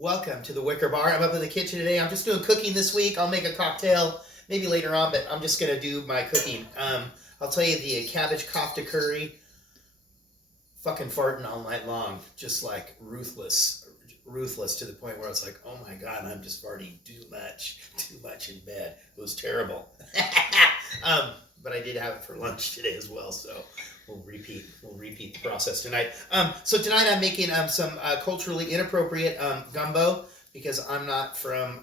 Welcome to the Wicker Bar. I'm up in the kitchen today. I'm just doing cooking this week. I'll make a cocktail maybe later on, but I'm just going to do my cooking. I'll tell you the cabbage kofta curry, fucking farting all night long, just like ruthless to the point where it's like, oh my God, I'm just farting too much in bed. It was terrible. But I did have it for lunch today as well, so we'll repeat the process tonight. So tonight I'm making some culturally inappropriate gumbo because I'm not from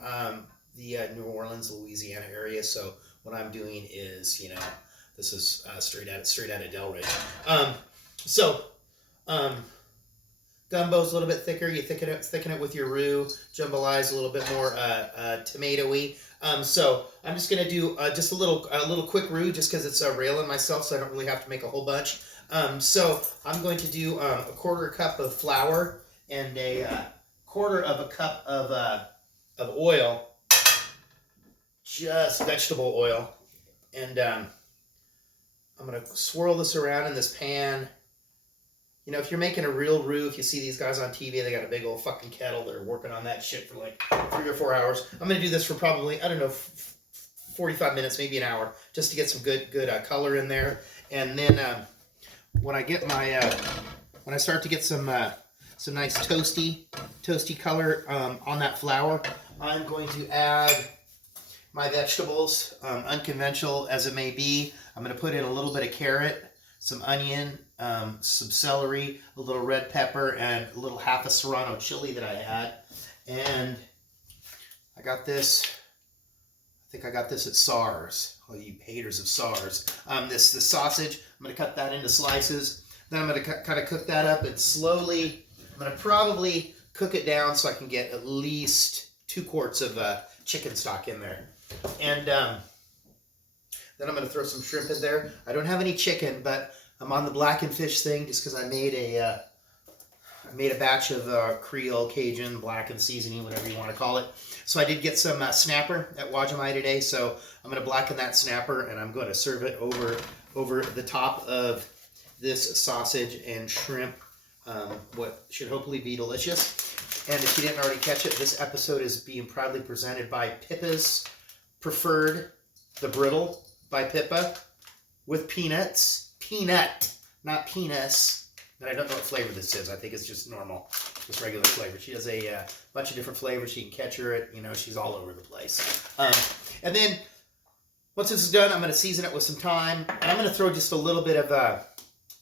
the New Orleans, Louisiana area. So what I'm doing is, this is straight out of Delridge. Gumbo's a little bit thicker. You thicken it with your roux. Jambalay's a little bit more tomatoey. So I'm just gonna do just a little quick roux, just because it's railing myself, so I don't really have to make a whole bunch. So I'm going to do a quarter cup of flour and a quarter of a cup of oil, just vegetable oil, and I'm gonna swirl this around in this pan. If you're making a real roux, if you see these guys on TV, they got a big old fucking kettle. They're working on that shit for like 3 or 4 hours. I'm going to do this for probably, 45 minutes, maybe an hour, just to get some good color in there. And then when I start to get some nice toasty color on that flour, I'm going to add my vegetables, unconventional as it may be. I'm going to put in a little bit of carrot, some onion, some celery, a little red pepper, and a little half a serrano chili that I had. And I got this, I think I got this at SARS. All you haters of SARS. This sausage, I'm going to cut that into slices. Then I'm going to kind of cook that up, and slowly, I'm going to probably cook it down so I can get at least 2 quarts of chicken stock in there. And then I'm going to throw some shrimp in there. I don't have any chicken, but I'm on the blackened fish thing just because I made a batch of Creole, Cajun, blackened seasoning, whatever you want to call it. So I did get some snapper at Wajimai today, so I'm going to blacken that snapper, and I'm going to serve it over the top of this sausage and shrimp, what should hopefully be delicious. And if you didn't already catch it, this episode is being proudly presented by Pippa's Preferred, the Brittle by Pippa, with peanuts. Peanut, not penis. And I don't know what flavor this is. I think it's just normal, just regular flavor. She has a bunch of different flavors. You can catch her at, she's all over the place. And then once this is done, I'm going to season it with some thyme. And I'm going to throw just a little bit of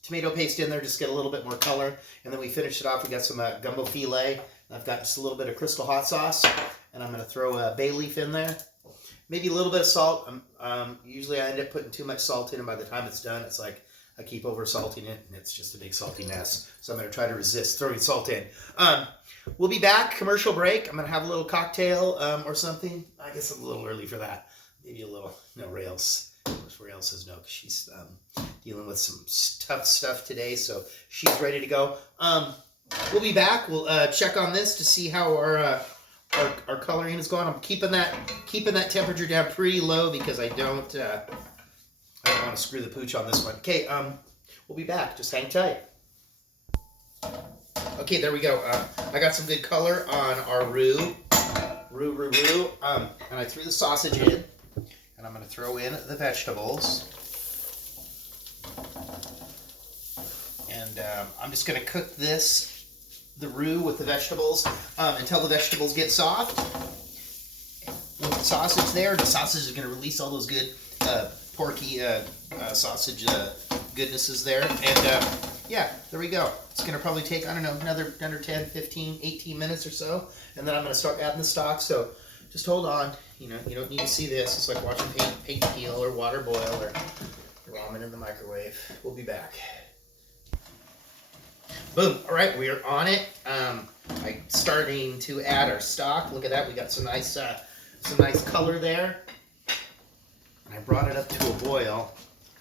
tomato paste in there, just get a little bit more color. And then we finish it off. We got some gumbo filet. I've got just a little bit of Crystal hot sauce. And I'm going to throw a bay leaf in there. Maybe a little bit of salt. Usually I end up putting too much salt in, and by the time it's done, it's like I keep over salting it, and it's just a big salty mess. So I'm going to try to resist throwing salt in. We'll be back. Commercial break. I'm going to have a little cocktail or something. I guess I'm a little early for that. Maybe a little. No, Rails. Of course, Rails says no because she's dealing with some tough stuff today, so she's ready to go. We'll be back. We'll check on this to see how our coloring is going. I'm keeping that temperature down pretty low because I don't want to screw the pooch on this one. Okay, we'll be back. Just hang tight. Okay, there we go. I got some good color on our roux. And I threw the sausage in, and I'm going to throw in the vegetables. And I'm just going to cook the roux with the vegetables until the vegetables get soft. With the sausage there, the sausage is going to release all those good porky sausage goodnesses there. And yeah, there we go. It's going to probably take, another 10, 15, 18 minutes or so. And then I'm going to start adding the stock. So just hold on. You don't need to see this. It's like watching paint peel or water boil or ramen in the microwave. We'll be back. Boom. All right, we are on it. I'm starting to add our stock. Look at that. We got some nice color there. And I brought it up to a boil.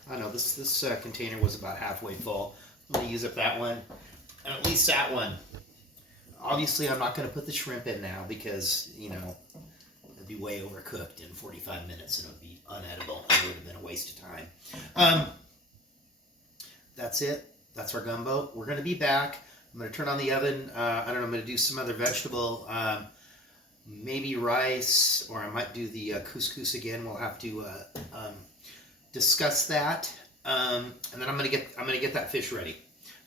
I don't know, this container was about halfway full. I'm going to use up that one, and at least that one. Obviously, I'm not going to put the shrimp in now because, it'd be way overcooked in 45 minutes and it would be unedible. It would have been a waste of time. That's it. That's our gumbo. We're going to be back. I'm going to turn on the oven. I don't know, I'm going to do some other vegetable, maybe rice, or I might do the couscous again. We'll have to discuss that. And then I'm going to get that fish ready.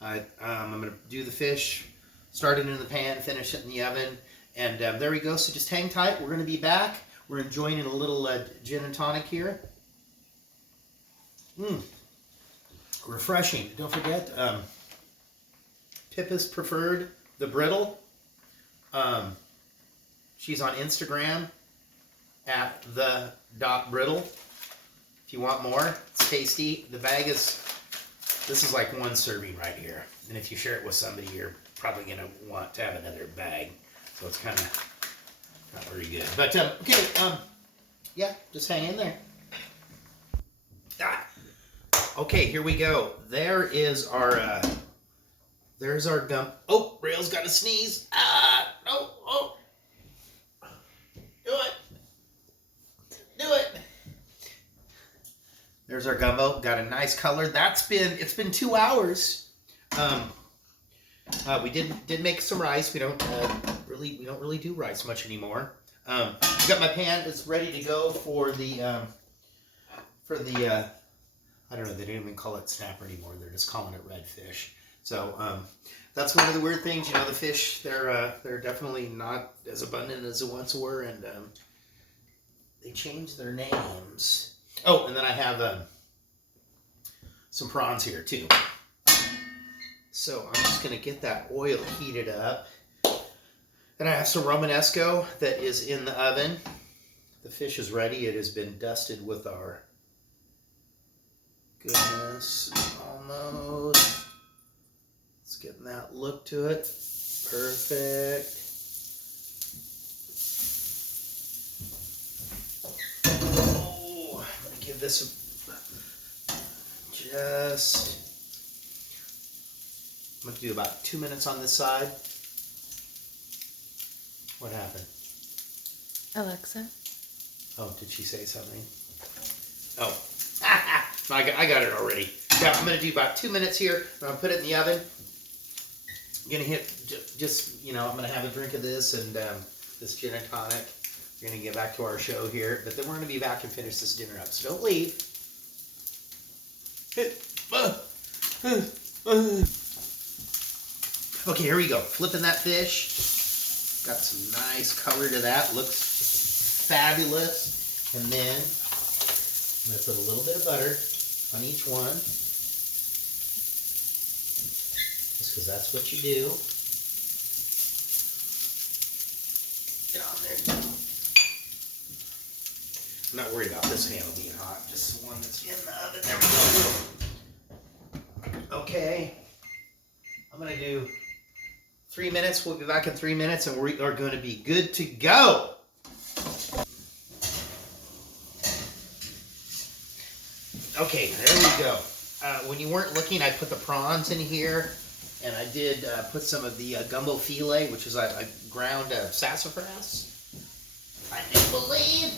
I'm going to do the fish, start it in the pan, finish it in the oven, and there we go. So just hang tight. We're going to be back. We're enjoying a little gin and tonic here. Refreshing. Don't forget, Pippa's preferred the brittle. She's on Instagram at the.brittle. If you want more, it's tasty. The bag is, this is like one serving right here. And if you share it with somebody, you're probably going to want to have another bag. So it's kind of not very good. But, okay, yeah, just hang in there. Okay, here we go. There is our, there's our gum. Oh, Rail's got to sneeze. No, oh. Do it. Do it. There's our gumbo. Got a nice color. It's been 2 hours. We did make some rice. We don't really do rice much anymore. I got my pan. It's ready to go for the I don't know. They don't even call it snapper anymore. They're just calling it redfish. So that's one of the weird things. You know, the fish they're definitely not as abundant as they once were, and they changed their names. Oh, and then I have some prawns here too. So I'm just going to get that oil heated up. Then I have some Romanesco that is in the oven. The fish is ready. It has been dusted with our, goodness, almost. It's getting that look to it. Perfect. Oh, I'm going to give this I'm going to do about 2 minutes on this side. What happened? Alexa. Oh, did she say something? Oh, I got it already. Yeah, I'm going to do about 2 minutes here. I'm going to put it in the oven. I'm going to hit just, you know, I'm going to have a drink of this and this gin and tonic. We're going to get back to our show here, but then we're going to be back and finish this dinner up. So don't leave. Okay, here we go. Flipping that fish. Got some nice color to that. Looks fabulous. And then I'm going to put a little bit of butter on each one. Just because that's what you do. Get on there. I'm not worried about this handle being hot. Just the one that's in the oven. There we go. Okay. I'm going to do 3 minutes. We'll be back in 3 minutes and we are going to be good to go. Okay, there we go. When you weren't looking, I put the prawns in here, and I did put some of the gumbo filet, which is I ground sassafras. I do believe.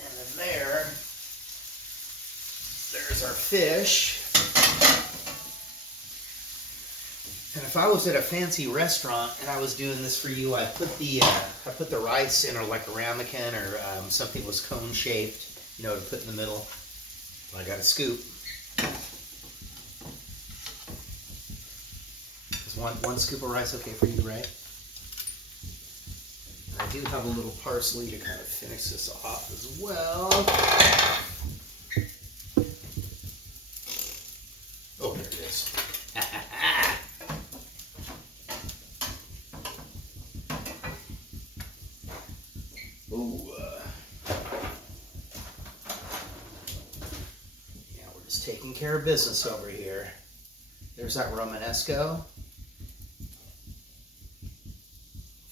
And then there's our fish. And if I was at a fancy restaurant and I was doing this for you, I put the rice in like a ramekin or something that was cone shaped, you know, to put in the middle. I got a scoop. Is one scoop of rice okay for you, Ray? I do have a little parsley to kind of finish this off as well. Oh, there it is. Yeah, we're just taking care of business over here. There's that Romanesco.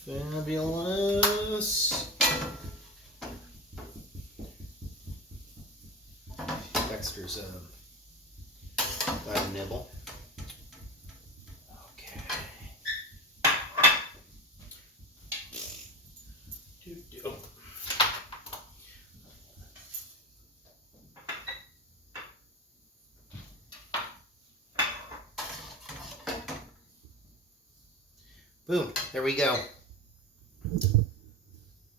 Fabulous. Dexter's got a nibble. Okay. Oh. Boom. There we go.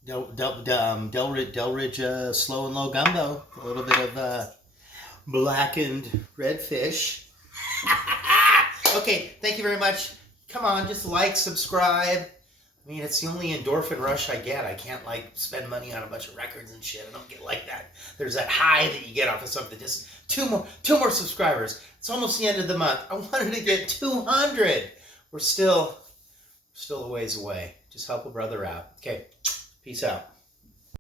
Delridge slow and low gumbo. A little bit of blackened redfish. Okay, thank you very much. Come on, just like, subscribe. I mean, it's the only endorphin rush I get. I can't like spend money on a bunch of records and shit. I don't get like that. There's that high that you get off of something. Just two more subscribers. It's almost the end of the month. I wanted to get 200. We're still a ways away. Just help a brother out. Okay, peace out.